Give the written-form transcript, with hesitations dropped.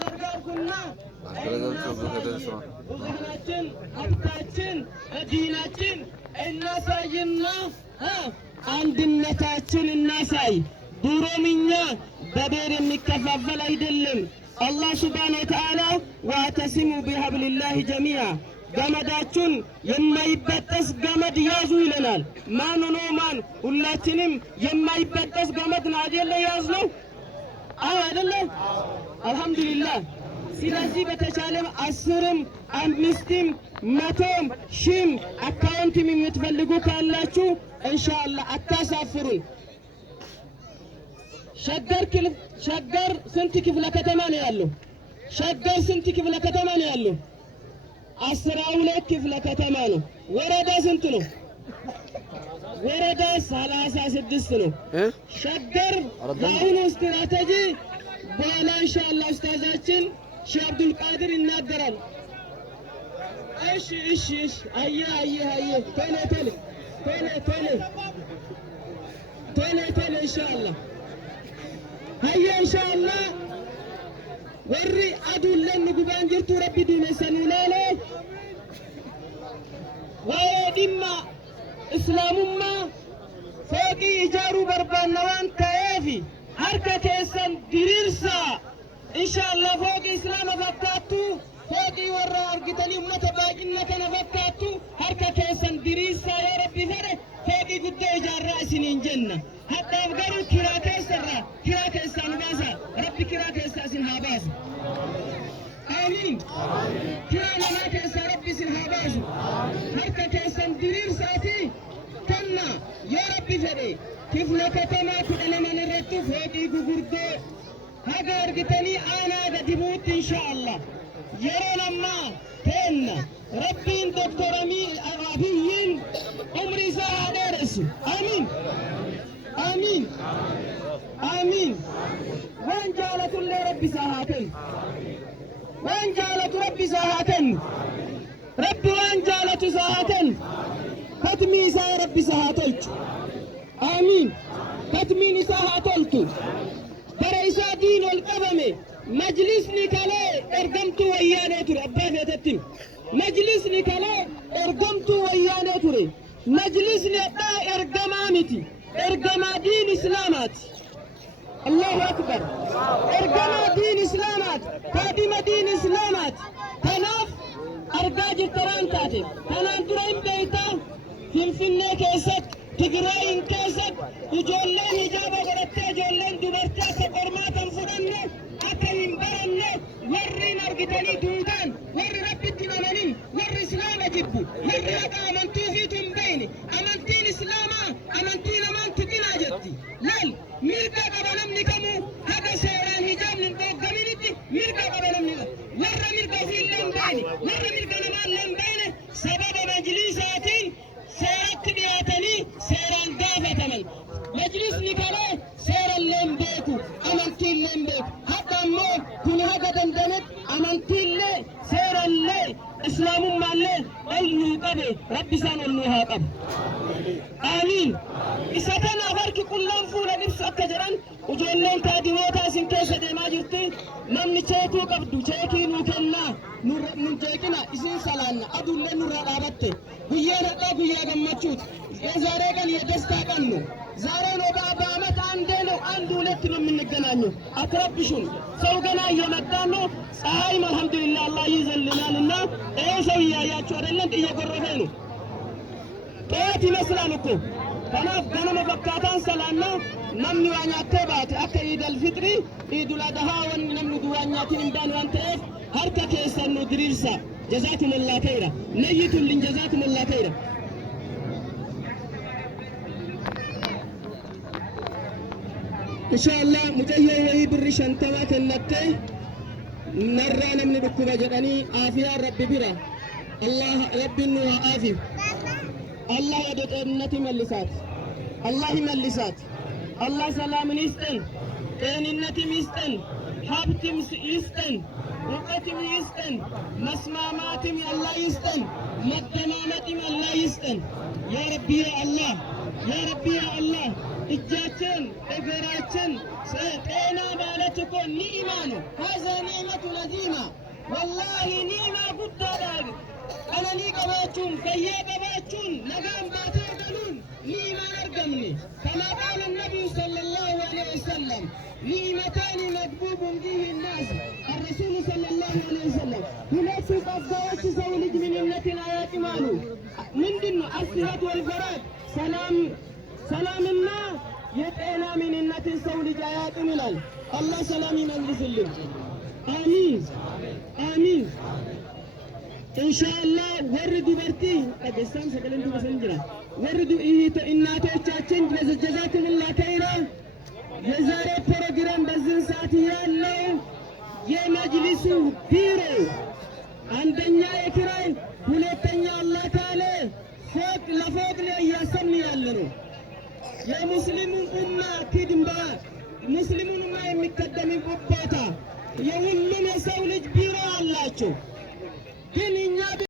ዘርጋውኩና ወገናችን ሀብታችን ዲናችን እናሳይና አንድነታችን እናሳይ። ድሮም እኛ በብሔር የሚከፋፈል አይደለም። አላህ ሱብሓነሁ ወተዓላ ወአተሲሙ ቢሀብሊላሂ ጀሚዓ ገመዳችሁን የማይበጠስ ገመድ ያዙ ይለናል። ማን ሆኖ ማን? ሁላችንም የማይበጠስ ገመድ ነው አይደለ ያዝነው? አዎ አይደለ? አልহামዱሊላህ። ስለዚህ በተቻለ 10ም 5ም 100ም 1000ም አካውንትም የምትፈልጉ ካላችሁ ኢንሻአላህ አታሳፍሩን። ሸገር ስንት ክፍለ ከተማ ነው ያለው? ሸገር ስንት ክፍለ ከተማ ነው ያለው? 12 ክፍለ ከተማ ነው። ወረዳ ስንት ነው? ወረዳ 36 ነው። ሸገር ለአሁኑ ስትራቴጂ በኋላ ኢንሻአላህ ኡስታዛችን ሼህ አብዱል ቃድር ይናገራል። እሺ አየ ቶሎ ኢንሻአላህ هيا إن شاء الله وري أدولن نجوبان جرتو ربي دون سنولالو ويدما إسلام ما فوقي إجارو بربان نوان كيافي هركة كيسان ديرسا إن شاء الله فوقي إسلام فكاتو فوقي ورا أرقتني أمة باقينا كان فكاتو هركة كيسان ديرسا يا ربي فره فوقي قد إجار رأسين جنة حتى أفقروا كراكي سرّا كراكي سنباسا ربي كراكي سنهاباس آمين كرانا ما كيسا ربي سنهاباس هركا كيسان درير ساتي كنا يا ربي فدي كيف نكتما كنا من الرتو فوقي قردو هاقا أرقتني أنا قدبوت إن شاء الله يرونا ما كنا ربي دكتور أبيين عمري ساعة دارسو آمين آمين آمين وين جعلت اللي ربي ساهاتن وين جعلت ربي ساهاتن ربي وين جعلت ساهاتن كتمي سا ربي ساهاتلت آمين كتمي ساهاتلت فريسا دين والقبمي مجلس نكالي ارقمت ويانيتر أبا فيتتم مجلس نكالي ارقمت ويانيتر مجلس نبا ارقمامتي ارقما دين اسلامات الله اكبر ارقما دين اسلامات قادم دين اسلامات تناف ارقاج الترانتاتي تنان ترين بيتا فنفنة كيسك تقرأين كيسك يجولين إجابة قرأتي يجولين دبرتا سقرماتا فرنة أكاين برنة ورين أرقتني دودان ور رب الدنامنين ور إسلام جبو ور رب آمنتو فيتم بيني أمنتين إسلاما أمنتين أمنتقنا جدي لال ميرقا قبلم نكمو هذا سيران هجاب ننطوق قمينتي ميرقا قبلم نكمو ور ميرقا في اللهم بيني ور ميرقا نمان لهم بيني سبب مجلساتي سيرات بياتني سيران دافة من مجلس نكالي سيرا اللهم بيكو أمنتين اللهم بيكو حتى أمو كل هذا دندنت أمنتين لي سيرا لي إسلام ما لي أينو قبي ربي سان النوها قب آمين إساتنا فرق كلهم فولا نفس أكجران وجولين تاديوتا سنكيسة دي ما جرتي نمني چيكو قبدو چيكي نوكنا نجيكنا إسين سلانا أدو اللي نور رابطة بيانا لا بيا غمچوت زاري كان يدستا كنو زاري نو بابا مت عندنا عندو لتنا من الجنانو أتربشون سوغنا يمدانو صحيح الحمد لله الله يزلنا لنا إيه سويا يا چورلن إيه قرفينو تأتي مسلانكو كناف كنا مفكاتان سلانا نمني وانياتي باتي أكا عيد الفطري عيد الأضحى ونمني دوانياتي نمدان وانتئف هركا كيسان ندريرسا جزاكم الله خيرا نيت لن جزاكم الله خيرا إن شاء الله متهيئ وهي برشان تمات النتي نرانا من ركوبة جداني آفيا ربي برا الله ربي النوى آفي الله يدد النتي ملسات الله ملسات الله سلام يستن تين النتي مستن حبتم يستن وقتم يستن مسماماتم الله يستن مدماماتم الله يستن يا ربي يا الله يا ربي يا الله እጃችን እግራችን ጤና ማለት እኮ ኒዕማ ነው። ሀዛ ኒዕመቱ ለዚማ ወላሂ ኒዕማ ጉዳዳግ ቀነኒ ቀባችሁን ፈያ ቀባችሁን ነጋም ባተገሉን ኒዕማ አርገምኒ ከማ ቃለ ነቢዩ ሰለላሁ ዐለይሂ ወሰለም ኒዕመታኒ መግቡቡን ቢሂ ናስ الرسول صلى الله عليه وسلم ሁለቱ ጸጋዎች ሰው ልጅ ምንነትን አያጥማሉ። ምንድነው? አስሀት ወልፈራድ ሰላምና የጤና ምንነትን ሰው ልጅ አያጥም ይላል። አላህ ሰላም ይመልስልን። አሚን አሚን። ኢንሻአላህ ወርዱ በርቲ ቀደሳም ሰቀለን በሰንጅራ ወርዱ እናቶቻችን ጀዛኩሙላህ ኸይራ። የዛሬ ፕሮግራም በዚህ ሰዓት ያለው የመጅሊሱ ቢሮ አንደኛ የኪራይ ሁለተኛ አላህ ካለ ፎቅ ለፎቅ ላይ እያሰብን ያለ ነው። የሙስሊሙን ኡማ ኪድምባ ሙስሊሙን ኡማ የሚቀደምበት ቦታ የሁሉም የሰው ልጅ ቢሮ አላቸው።